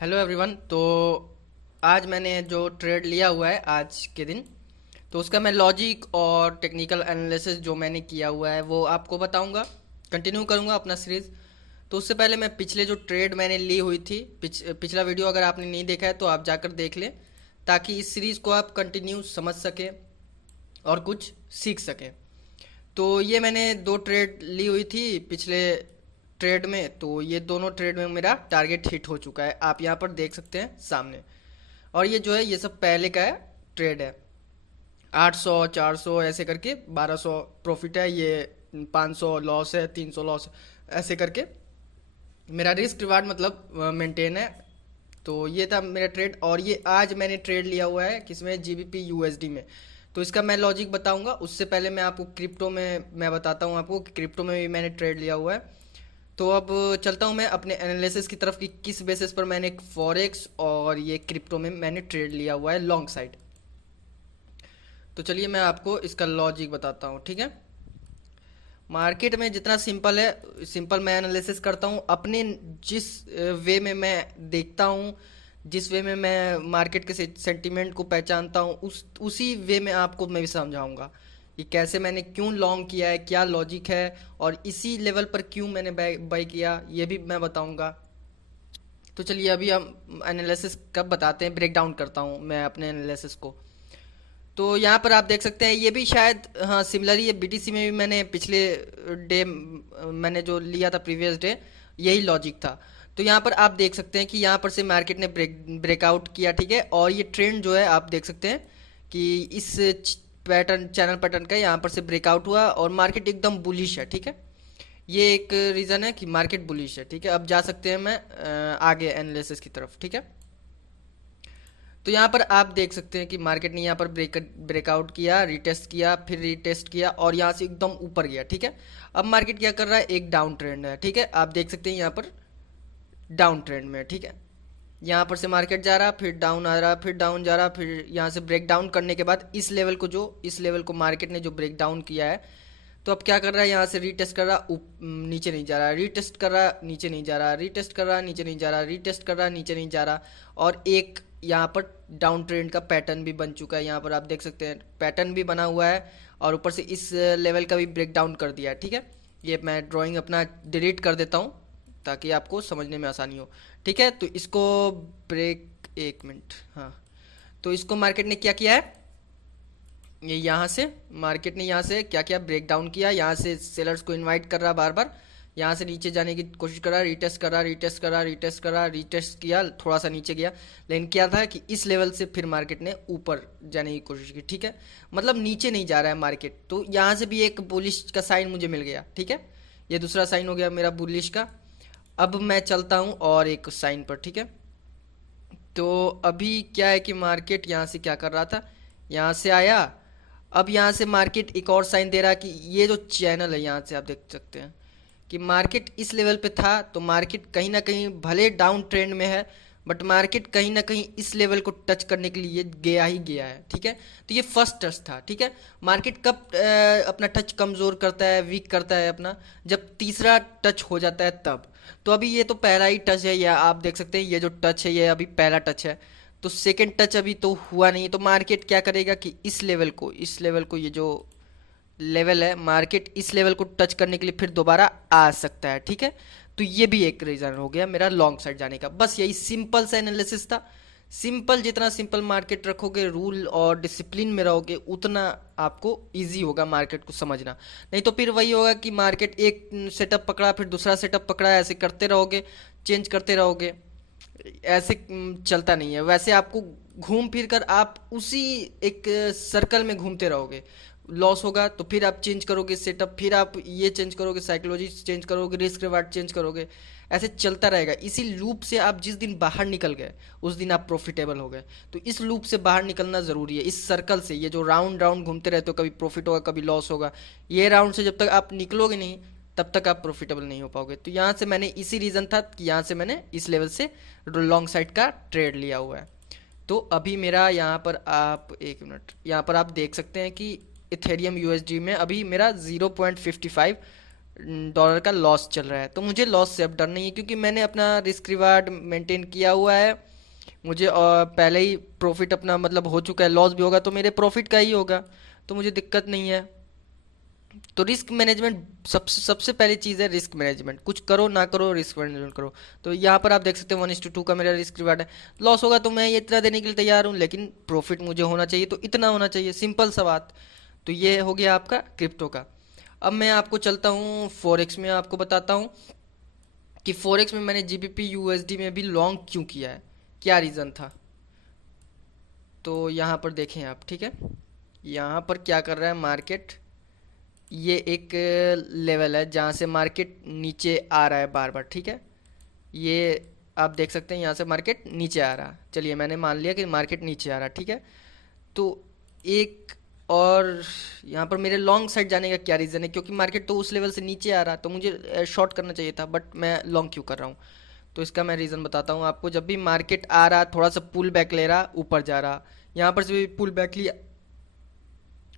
Hello everyone. तो आज मैंने जो ट्रेड लिया हुआ है आज के दिन, तो उसका मैं लॉजिक और टेक्निकल एनालिसिस जो मैंने किया हुआ है वो आपको बताऊंगा। कंटिन्यू करूंगा अपना सीरीज। तो उससे पहले मैं पिछले जो ट्रेड मैंने ली हुई थी, पिछला वीडियो अगर आपने नहीं देखा है तो आप जाकर देख लें, ताकि इस सीरीज को आप कंटिन्यू समझ सकें और कुछ सीख सकें। तो ये मैंने दो ट्रेड ली हुई थी पिछले ट्रेड में, तो ये दोनों ट्रेड में मेरा टारगेट हिट हो चुका है, आप यहाँ पर देख सकते हैं सामने। और ये जो है ये सब पहले का है ट्रेड है। 800 400 ऐसे करके 1200 प्रॉफिट है, ये 500 लॉस है, 300 लॉस है, ऐसे करके मेरा रिस्क रिवार्ड मतलब मेंटेन है। तो ये था मेरा ट्रेड, और ये आज मैंने ट्रेड लिया हुआ है किसमें, जीबीपी यूएसडी में। तो इसका मैं लॉजिक बताऊंगा, उससे पहले मैं आपको क्रिप्टो में मैं बताता हूँ आपको कि क्रिप्टो में भी मैंने ट्रेड लिया हुआ है। तो अब चलता हूँ मैं अपने एनालिसिस की तरफ कि किस बेसिस पर मैंने फॉरेक्स और ये क्रिप्टो में मैंने ट्रेड लिया हुआ है लॉन्ग साइड। तो चलिए मैं आपको इसका लॉजिक बताता हूँ, ठीक है। मार्केट में जितना सिंपल है, सिंपल मैं एनालिसिस करता हूँ अपने, जिस वे में मैं देखता हूँ, जिस वे में मैं मार्केट के सेंटीमेंट को पहचानता हूँ, उसी वे में आपको मैं भी समझाऊंगा कि कैसे मैंने क्यों लॉन्ग किया है, क्या लॉजिक है, और इसी लेवल पर क्यों मैंने बाई किया, ये भी मैं बताऊंगा। तो चलिए अभी हम एनालिसिस कब बताते हैं, ब्रेक डाउन करता हूँ मैं अपने एनालिसिस को। तो यहाँ पर आप देख सकते हैं ये भी शायद हाँ सिमिलर ही है, बीटीसी में भी मैंने पिछले डे मैंने जो लिया था प्रीवियस डे, यही लॉजिक था। तो यहाँ पर आप देख सकते हैं कि यहाँ पर से मार्केट ने ब्रेकआउट किया, ठीक है। और ये ट्रेंड जो है आप देख सकते हैं कि इस पैटर्न, चैनल पैटर्न का यहाँ पर से ब्रेकआउट हुआ और मार्केट एकदम बुलिश है, ठीक है। ये एक रीज़न है कि मार्केट बुलिश है, ठीक है। अब जा सकते हैं मैं आगे एनालिसिस की तरफ, ठीक है। तो यहाँ पर आप देख सकते हैं कि मार्केट ने यहाँ पर ब्रेकआउट किया, रिटेस्ट किया, फिर रिटेस्ट किया और यहाँ से एकदम ऊपर गया, ठीक है। अब मार्केट क्या कर रहा है, एक डाउन ट्रेंड है, ठीक है। आप देख सकते हैं यहाँ पर डाउन ट्रेंड में, ठीक है। यहाँ पर से मार्केट जा रहा, फिर डाउन आ रहा, फिर डाउन जा रहा, फिर यहाँ से ब्रेक डाउन करने के बाद इस लेवल को मार्केट ने जो ब्रेक डाउन किया है, तो अब क्या कर रहा है, यहाँ से रीटेस्ट कर रहा, नीचे नहीं जा रहा, रीटेस्ट कर रहा, नीचे नहीं जा रहा, रीटेस्ट कर रहा, नीचे नहीं जा रहा, रीटेस्ट कर रहा, नीचे नहीं जा रहा, और एक यहाँ पर डाउन ट्रेंड का पैटर्न भी बन चुका है। यहाँ पर आप देख सकते हैं पैटर्न भी बना हुआ है, और ऊपर से इस लेवल का भी ब्रेक डाउन कर दिया है, ठीक है। ये मैं ड्राइंग अपना डिलीट कर देता हूँ ताकि आपको समझने में आसानी हो, ठीक है। तो इसको ब्रेक, एक मिनट, हाँ। तो इसको मार्केट ने क्या किया है, ये यहाँ से मार्केट ने यहाँ से क्या किया, ब्रेक डाउन किया, यहाँ से सेलर्स को इनवाइट कर रहा, बार बार यहाँ से नीचे जाने की कोशिश कर रहा, रिटेस्ट कर रहा, रिटेस्ट कर रहा, रिटेस्ट कर रहा, रिटेस्ट किया, थोड़ा सा नीचे गया, लेकिन क्या था कि इस लेवल से फिर मार्केट ने ऊपर जाने की कोशिश की, ठीक है। मतलब नीचे नहीं जा रहा है मार्केट, तो यहाँ से भी एक बुलिश का साइन मुझे मिल गया, ठीक है। ये दूसरा साइन हो गया मेरा बुलिश का। अब मैं चलता हूँ और एक साइन पर, ठीक है। तो अभी क्या है कि मार्केट यहाँ से क्या कर रहा था, यहाँ से आया, अब यहाँ से मार्केट एक और साइन दे रहा है कि ये जो चैनल है, यहाँ से आप देख सकते हैं कि मार्केट इस लेवल पे था, तो मार्केट कहीं ना कहीं भले डाउन ट्रेंड में है, बट मार्केट कहीं ना कहीं इस लेवल को टच करने के लिए गया ही गया है, ठीक है। तो ये फर्स्ट टच था, ठीक है। मार्केट कब अपना टच कमज़ोर करता है, वीक करता है अपना, जब तीसरा टच हो जाता है तब। तो अभी ये तो पहला ही टच है, या आप देख सकते हैं ये जो टच है ये अभी पहला टच है, तो सेकंड टच अभी तो हुआ नहीं। तो मार्केट क्या करेगा कि इस लेवल को ये जो लेवल है, मार्केट इस लेवल को टच करने के लिए फिर दोबारा आ सकता है, ठीक है। तो ये भी एक रीज़न हो गया मेरा लॉन्ग साइड जाने का। बस यही सिंपल सा एनालिसिस था। सिंपल, जितना सिंपल मार्केट रखोगे, रूल और डिसिप्लिन में रहोगे, उतना आपको इजी होगा मार्केट को समझना। नहीं तो फिर वही होगा कि मार्केट एक सेटअप पकड़ा, फिर दूसरा सेटअप पकड़ा, ऐसे करते रहोगे, चेंज करते रहोगे, ऐसे चलता नहीं है। वैसे आपको घूम फिर कर आप उसी एक सर्कल में घूमते रहोगे। लॉस होगा तो फिर आप चेंज करोगे सेटअप, फिर आप ये चेंज करोगे, साइकोलॉजी चेंज करोगे, रिस्क रिवार्ड चेंज करोगे, ऐसे चलता रहेगा। इसी लूप से आप जिस दिन बाहर निकल गए उस दिन आप प्रॉफिटेबल हो गए। तो इस लूप से बाहर निकलना ज़रूरी है, इस सर्कल से। ये जो राउंड राउंड घूमते रहते हो, कभी प्रॉफिट होगा कभी लॉस होगा, ये राउंड से जब तक आप निकलोगे नहीं तब तक आप प्रॉफिटेबल नहीं हो पाओगे। तो यहाँ से मैंने इसी रीज़न था कि यहाँ से मैंने इस लेवल से लॉन्ग साइड का ट्रेड लिया हुआ है। तो अभी मेरा यहाँ पर आप एक मिनट, यहाँ पर आप देख सकते हैं कि इथेरियम यूएसडी में अभी मेरा 0.55 डॉलर का लॉस चल रहा है, तो मुझे लॉस से अब डर नहीं है क्योंकि मैंने अपना रिस्क रिवार्ड मेंटेन किया हुआ है। मुझे पहले ही प्रॉफिट अपना मतलब हो चुका है, लॉस भी होगा तो मेरे प्रॉफिट का ही होगा, तो मुझे दिक्कत नहीं है। तो रिस्क मैनेजमेंट सबसे सबसे पहली चीज़ है, रिस्क मैनेजमेंट। कुछ करो ना करो, रिस्क मैनेजमेंट करो। तो यहाँ पर आप देख सकते हैं 1:2 का मेरा रिस्क रिवार्ड है। लॉस होगा तो मैं ये इतना देने के लिए तैयार हूँ, लेकिन प्रॉफिट मुझे होना चाहिए तो इतना होना चाहिए, सिंपल सा बात। तो ये हो गया आपका क्रिप्टो का। अब मैं आपको चलता हूँ फॉरेक्स में, आपको बताता हूँ कि फॉरेक्स में मैंने जीबीपी यूएसडी में भी लॉन्ग क्यों किया है, क्या रीज़न था। तो यहाँ पर देखें आप, ठीक है, यहाँ पर क्या कर रहा है मार्केट। ये एक लेवल है जहाँ से मार्केट नीचे आ रहा है बार बार, ठीक है। ये आप देख सकते हैं यहाँ से मार्केट नीचे आ रहा। चलिए मैंने मान लिया कि मार्केट नीचे आ रहा, ठीक है। तो एक और यहाँ पर मेरे लॉन्ग साइड जाने का क्या रीज़न है, क्योंकि मार्केट तो उस लेवल से नीचे आ रहा तो मुझे शॉर्ट करना चाहिए था, बट मैं लॉन्ग क्यों कर रहा हूँ। तो इसका मैं रीज़न बताता हूँ आपको। जब भी मार्केट आ रहा, थोड़ा सा पुल बैक ले रहा, ऊपर जा रहा, यहाँ पर से भी पुल बैक लिया,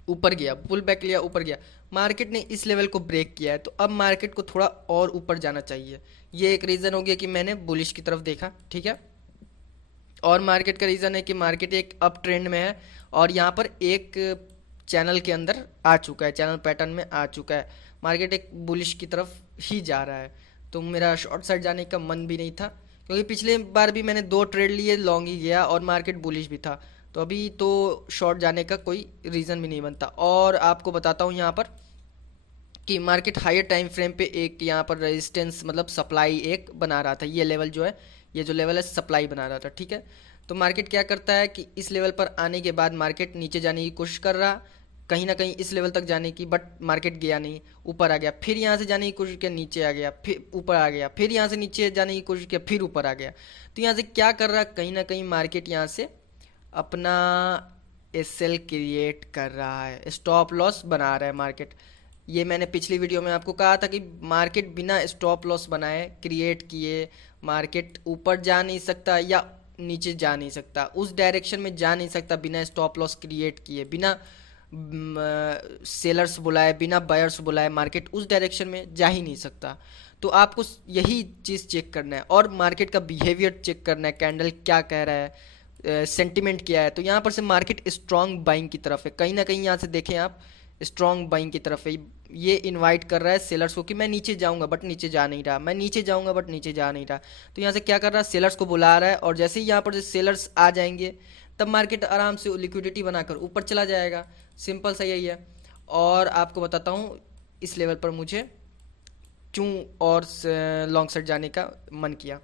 ऊपर गया, पुल बैक लिया, ऊपर गया, मार्केट ने इस लेवल को ब्रेक किया है, तो अब मार्केट को थोड़ा और ऊपर जाना चाहिए। ये एक रीज़न हो गया कि मैंने बुलिश की तरफ देखा, ठीक है। और मार्केट का रीज़न है कि मार्केट एक अप ट्रेंड में है और यहाँ पर एक चैनल के अंदर आ चुका है, चैनल पैटर्न में आ चुका है। मार्केट एक बुलिश की तरफ ही जा रहा है, तो मेरा शॉर्ट साइड जाने का मन भी नहीं था, क्योंकि पिछले बार भी मैंने 2 ट्रेड लिए, लॉन्ग ही गया और मार्केट बुलिश भी था। तो अभी तो शॉर्ट जाने का कोई रीज़न भी नहीं बनता। और आपको बताता हूँ यहाँ पर कि मार्केट हायर टाइम फ्रेम पे एक यहाँ पर रेजिस्टेंस मतलब सप्लाई एक बना रहा था। ये लेवल जो है, ये जो लेवल है सप्लाई बना रहा था, ठीक है। तो मार्केट क्या करता है कि इस लेवल पर आने के बाद मार्केट नीचे जाने की कोशिश कर रहा, कहीं ना कहीं इस लेवल तक जाने की, बट मार्केट गया नहीं, ऊपर आ गया। फिर यहाँ से जाने की कोशिश किया, नीचे आ गया, फिर ऊपर आ गया, फिर यहाँ से नीचे जाने की कोशिश किया, फिर ऊपर आ गया। तो यहाँ से क्या कर रहा, कहीं ना कहीं मार्केट यहाँ से अपना एसएल क्रिएट कर रहा है, स्टॉप लॉस बना रहा है मार्केट। ये मैंने पिछली वीडियो में आपको कहा था कि मार्केट बिना स्टॉप लॉस बनाए क्रिएट किए मार्केट ऊपर जा नहीं सकता या नीचे जा नहीं सकता, उस डायरेक्शन में जा नहीं सकता बिना स्टॉप लॉस क्रिएट किए, बिना सेलर्स बुलाए, बिना बायर्स बुलाए मार्केट उस डायरेक्शन में जा ही नहीं सकता। तो आपको यही चीज़ चेक करना है और मार्केट का बिहेवियर चेक करना है, कैंडल क्या कह रहा है, सेंटिमेंट क्या है। तो यहाँ पर से मार्केट स्ट्रॉन्ग बाइंग की तरफ है, कहीं ना कहीं यहाँ से देखें आप, स्ट्रॉन्ग बाइंग की तरफ है। ये इनवाइट कर रहा है सेलर्स को कि मैं नीचे जाऊंगा बट नीचे जा नहीं रहा, मैं नीचे जाऊंगा बट नीचे जा नहीं रहा। तो यहाँ से क्या कर रहा है, सेलर्स को बुला रहा है, और जैसे ही यहाँ पर सेलर्स आ जाएंगे तब मार्केट आराम से लिक्विडिटी बनाकर ऊपर चला जाएगा। सिंपल सा यही है। और आपको बताता हूँ इस लेवल पर मुझे क्यों और लॉन्ग साइड जाने का मन किया।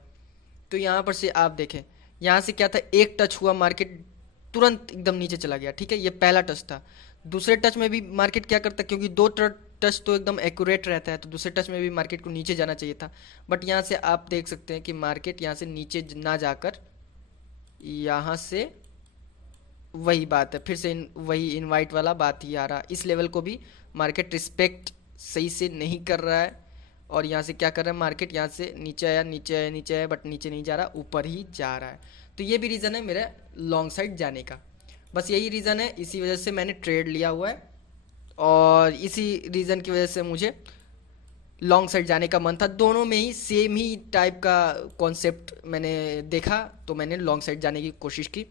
तो यहाँ पर से आप देखें, यहाँ से क्या था, एक टच हुआ मार्केट तुरंत एकदम नीचे चला गया, ठीक है। ये पहला टच था। दूसरे टच में भी मार्केट क्या करता है, क्योंकि 2 टच तो एकदम एक्यूरेट रहता है, तो दूसरे टच में भी मार्केट को नीचे जाना चाहिए था। बट यहाँ से आप देख सकते हैं कि मार्केट यहाँ से नीचे ना जाकर यहाँ से वही बात है, फिर से वही इनवाइट वाला बात ही आ रहा। इस लेवल को भी मार्केट रिस्पेक्ट सही से नहीं कर रहा है, और यहाँ से क्या कर रहा है मार्केट, यहाँ से नीचे आया, नीचे आया, नीचे आया, बट नीचे नहीं जा रहा, ऊपर ही जा रहा है। तो ये भी रीज़न है मेरा लॉन्ग साइड जाने का, बस यही रीज़न है। इसी वजह से मैंने ट्रेड लिया हुआ है और इसी रीज़न की वजह से मुझे लॉन्ग साइड जाने का मन था। दोनों में ही सेम ही टाइप का कॉन्सेप्ट मैंने देखा, तो मैंने लॉन्ग साइड जाने की कोशिश की,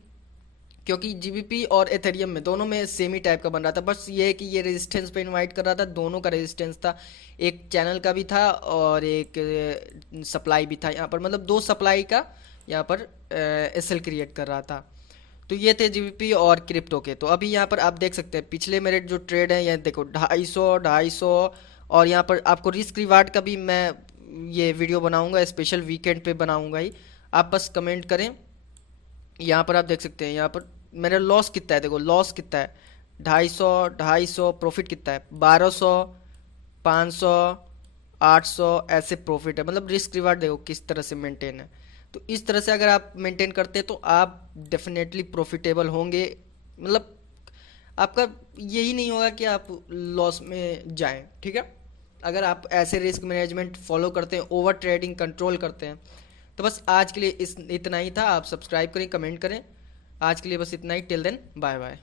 क्योंकि जीबीपी और एथेरियम में दोनों में सेम ही टाइप का बन रहा था। बस ये है कि ये रेजिस्टेंस पे इनवाइट कर रहा था, दोनों का रेजिस्टेंस था, एक चैनल का भी था और एक सप्लाई भी था। यहाँ पर मतलब 2 सप्लाई का यहाँ पर एसएल क्रिएट कर रहा था। तो ये थे जीबीपी और क्रिप्टो के। तो अभी यहाँ पर आप देख सकते हैं पिछले मेरे जो ट्रेड हैं, ये देखो 250, और यहाँ पर आपको रिस्क रिवार्ड का भी मैं ये वीडियो बनाऊंगा, स्पेशल वीकेंड पे बनाऊंगा ही, आप बस कमेंट करें। यहाँ पर आप देख सकते हैं, यहाँ पर मेरा लॉस कितना है, देखो लॉस कितना है, 250, प्रॉफिट कितना है 1200, 500, 800, ऐसे प्रॉफिट है। मतलब रिस्क रिवार्ड देखो किस तरह से मेंटेन है। तो इस तरह से अगर आप मेंटेन करते हैं तो आप डेफिनेटली प्रॉफिटेबल होंगे। मतलब आपका यही नहीं होगा कि आप लॉस में जाएं, ठीक है। अगर आप ऐसे रिस्क मैनेजमेंट फॉलो करते हैं, ओवर ट्रेडिंग कंट्रोल करते हैं। तो बस आज के लिए इतना ही था। आप सब्सक्राइब करें, कमेंट करें। आज के लिए बस इतना ही। Till then, bye bye.